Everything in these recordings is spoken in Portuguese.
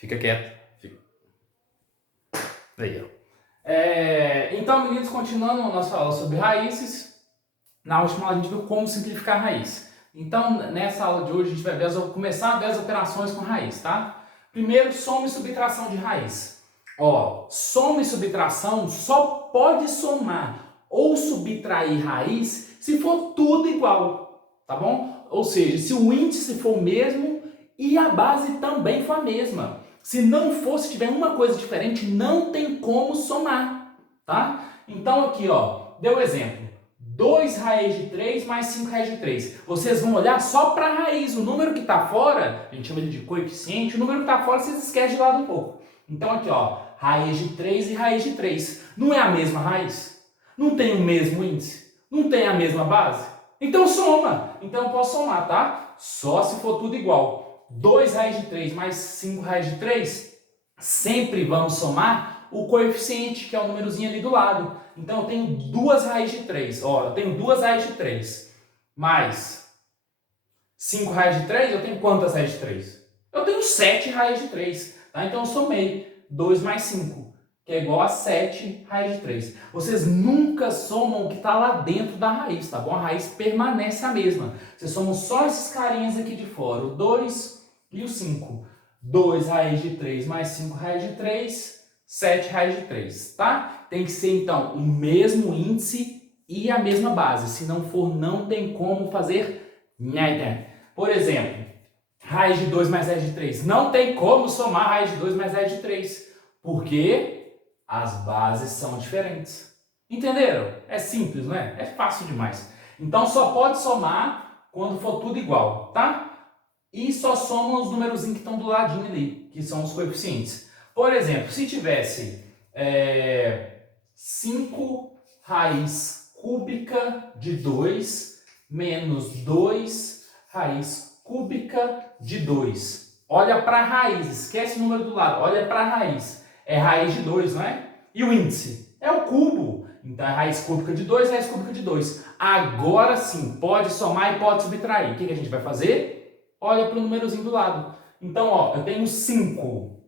Fica quieto. Fica. Aí, ó. Então, meninos, continuando a nossa aula sobre raízes, na última aula a gente viu como simplificar a raiz. Então, nessa aula de hoje, a gente vai começar a ver as operações com raiz, tá? Primeiro, soma e subtração de raiz. Ó, soma e subtração só pode somar ou subtrair raiz se for tudo igual, tá bom? Ou seja, se o índice for o mesmo e a base também for a mesma. Se não for, se tiver uma coisa diferente, não tem como somar, tá? Então aqui, ó, deu o exemplo. 2 raiz de 3 mais 5 raiz de 3. Vocês vão olhar só para a raiz. O número que está fora, a gente chama ele de coeficiente, o número que está fora vocês esquecem de lado um pouco. Então aqui, ó, raiz de 3 e raiz de 3. Não é a mesma raiz? Não tem o mesmo índice? Não tem a mesma base? Então soma. Então eu posso somar, tá? Só se for tudo igual. 2 raiz de 3 mais 5 raiz de 3, sempre vamos somar o coeficiente, que é o númerozinho ali do lado. Então eu tenho 2 raiz de 3. Ó, eu tenho 2 raiz de 3 mais 5 raiz de 3, eu tenho quantas raiz de 3? Eu tenho 7 raiz de 3. Tá? Então eu somei 2 mais 5, que é igual a 7 raiz de 3. Vocês nunca somam o que está lá dentro da raiz, tá bom? A raiz permanece a mesma. Vocês somam só esses carinhas aqui de fora, o 2 e o 5. 2 raiz de 3 mais 5 raiz de 3, 7 raiz de 3, tá? Tem que ser, então, o mesmo índice e a mesma base. Se não for, não tem como fazer nada. Por exemplo, raiz de 2 mais raiz de 3. Não tem como somar raiz de 2 mais raiz de 3. Porque as bases são diferentes. Entenderam? É simples, não é? É fácil demais. Então, só pode somar quando for tudo igual, tá? E só soma os numerozinhos que estão do ladinho ali, que são os coeficientes. Por exemplo, se tivesse 5 raiz cúbica de 2 menos 2 raiz cúbica de 2. Olha para a raiz, esquece o número do lado, olha para a raiz. É raiz de 2, não é? E o índice? É o cubo. Então é raiz cúbica de 2, raiz cúbica de 2. Agora sim, pode somar e pode subtrair. O que a gente vai fazer? Olha para o númerozinho do lado. Então, ó, eu tenho 5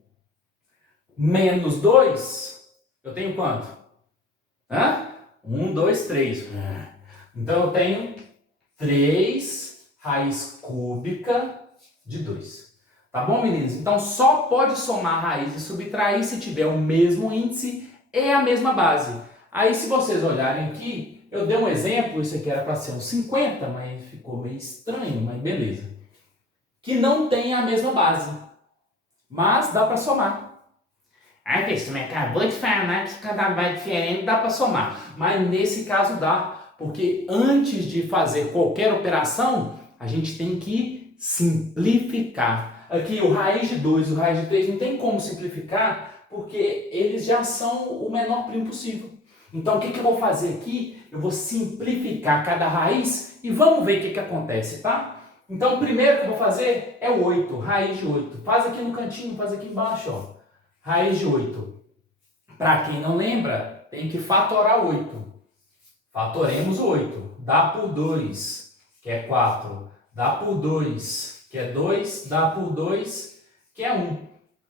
menos 2, eu tenho quanto? 1, 2, 3. Então, eu tenho 3 raiz cúbica de 2. Tá bom, meninos? Então, só pode somar raiz e subtrair se tiver o mesmo índice e a mesma base. Aí, se vocês olharem aqui, eu dei um exemplo, isso aqui era para ser um 50, mas ficou meio estranho, mas beleza. Que não tem a mesma base, mas dá para somar. Ah, você me acabou de falar que cada base diferente dá para somar, mas nesse caso dá, porque antes de fazer qualquer operação, a gente tem que simplificar. Aqui o raiz de 2 e o raiz de 3 não tem como simplificar, porque eles já são o menor primo possível. Então o que eu vou fazer aqui? Eu vou simplificar cada raiz e vamos ver o que acontece, tá? Então, o primeiro que eu vou fazer é o 8, raiz de 8. Faz aqui no cantinho, faz aqui embaixo, ó. Raiz de 8. Para quem não lembra, tem que fatorar 8. Fatoremos o 8. Dá por 2, que é 4. Dá por 2, que é 2. Dá por 2, que é 1.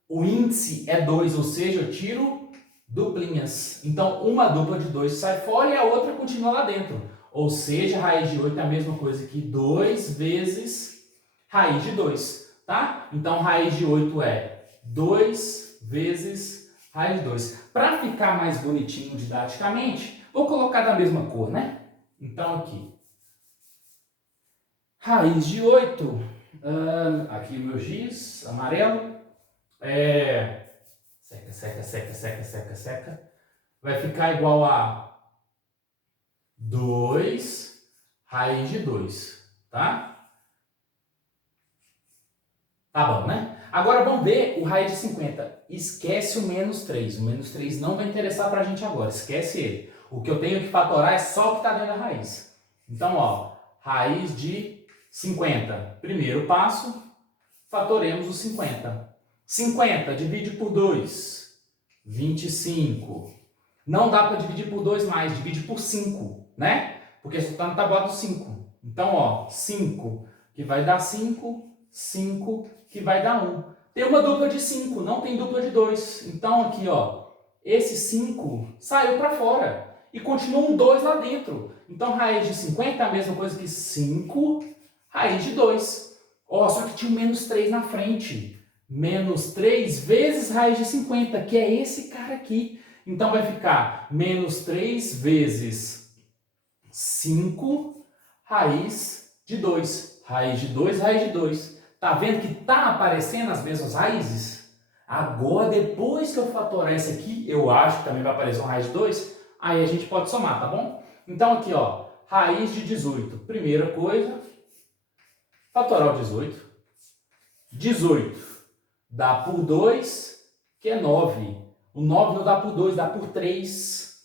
O índice é 2, ou seja, eu tiro duplinhas. Então, uma dupla de 2 sai fora e a outra continua lá dentro. Ou seja, raiz de 8 é a mesma coisa que 2 vezes raiz de 2, tá? Então, raiz de 8 é 2 vezes raiz de 2. Para ficar mais bonitinho didaticamente, vou colocar da mesma cor, né? Então, aqui. Raiz de 8. Aqui o meu giz, amarelo. Seca. Vai ficar igual a 2 raiz de 2, tá? Tá bom, né? Agora vamos ver o raiz de 50. Esquece o menos 3. O menos 3 não vai interessar pra gente agora. Esquece ele. O que eu tenho que fatorar é só o que está dentro da raiz. Então, ó, raiz de 50. Primeiro passo, fatoremos o 50. 50 divide por 2. 25. Não dá para dividir por 2 mais, divide por 5, né? Porque só está no tabuado 5. Então, ó, 5 que vai dar 5, 5 que vai dar 1. Tem uma dupla de 5, não tem dupla de 2. Então aqui, ó, esse 5 saiu para fora e continua um 2 lá dentro. Então raiz de 50 é a mesma coisa que 5 raiz de 2. Ó, só que tinha um menos 3 na frente. Menos 3 vezes raiz de 50, que é esse cara aqui. Então vai ficar menos 3 vezes 5 raiz de 2. Raiz de 2, raiz de 2. Tá vendo que tá aparecendo as mesmas raízes? Agora, depois que eu fatorar essa aqui, eu acho que também vai aparecer uma raiz de 2, aí a gente pode somar, tá bom? Então aqui, ó, raiz de 18. Primeira coisa, fatorar o 18. 18 dá por 2, que é 9. O 9 não dá por 2, dá por 3.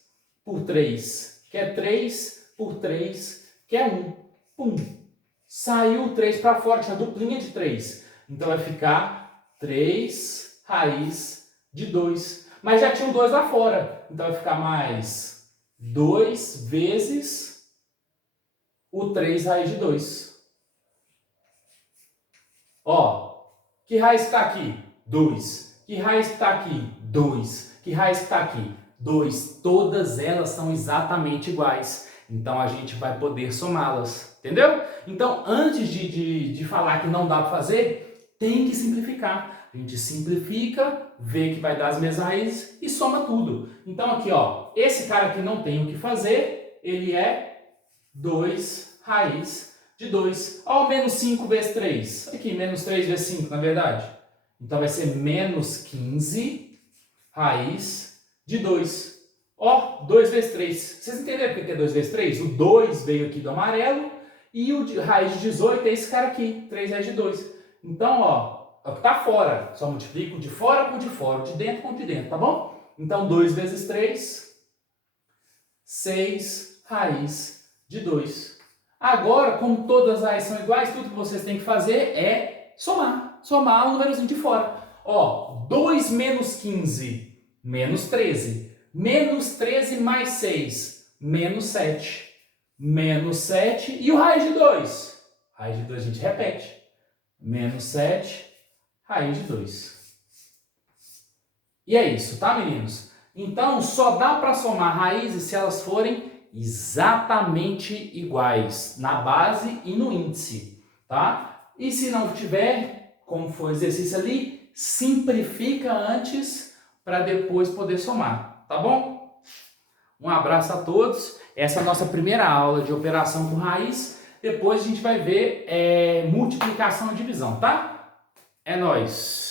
Por 3, que é 3. Por 3, que é 1. Pum. Saiu o 3 para fora, tinha duplinha de 3. Então vai ficar 3 raiz de 2. Mas já tinha um 2 lá fora. Então vai ficar mais 2 vezes o 3 raiz de 2. Ó, que raiz está aqui? 2. Que raiz está aqui? 2. Que raiz está aqui? 2. Todas elas são exatamente iguais. Então a gente vai poder somá-las. Entendeu? Então, antes de falar que não dá para fazer, tem que simplificar. A gente simplifica, vê que vai dar as mesmas raízes e soma tudo. Então aqui, ó, esse cara aqui não tem o que fazer, ele é 2 raiz de 2. Ó, menos 5 vezes 3. Aqui, menos 3 vezes 5, na verdade. Então vai ser menos 15 raiz de 2. Ó, 2 vezes 3. Vocês entenderam por que é 2 vezes 3? O 2 veio aqui do amarelo e o de raiz de 18 é esse cara aqui, 3 raiz de 2. Então, ó, é o que está fora. Só multiplico de fora com de fora, de dentro com de dentro, tá bom? Então, 2 vezes 3, 6 raiz de 2. Agora, como todas as raízes são iguais, tudo que vocês têm que fazer é somar. Somar o númerozinho de fora. Ó, 2 menos 15, menos 13. Menos 13 mais 6, menos 7. Menos 7. E o raiz de 2? Raiz de 2 a gente repete. Menos 7, raiz de 2. E é isso, tá, meninos? Então, só dá para somar raízes se elas forem exatamente iguais na base e no índice, tá? E se não tiver, como foi o exercício ali, simplifica antes para depois poder somar, tá bom? Um abraço a todos. Essa é a nossa primeira aula de operação com raiz. Depois a gente vai ver multiplicação e divisão, tá? É nóis!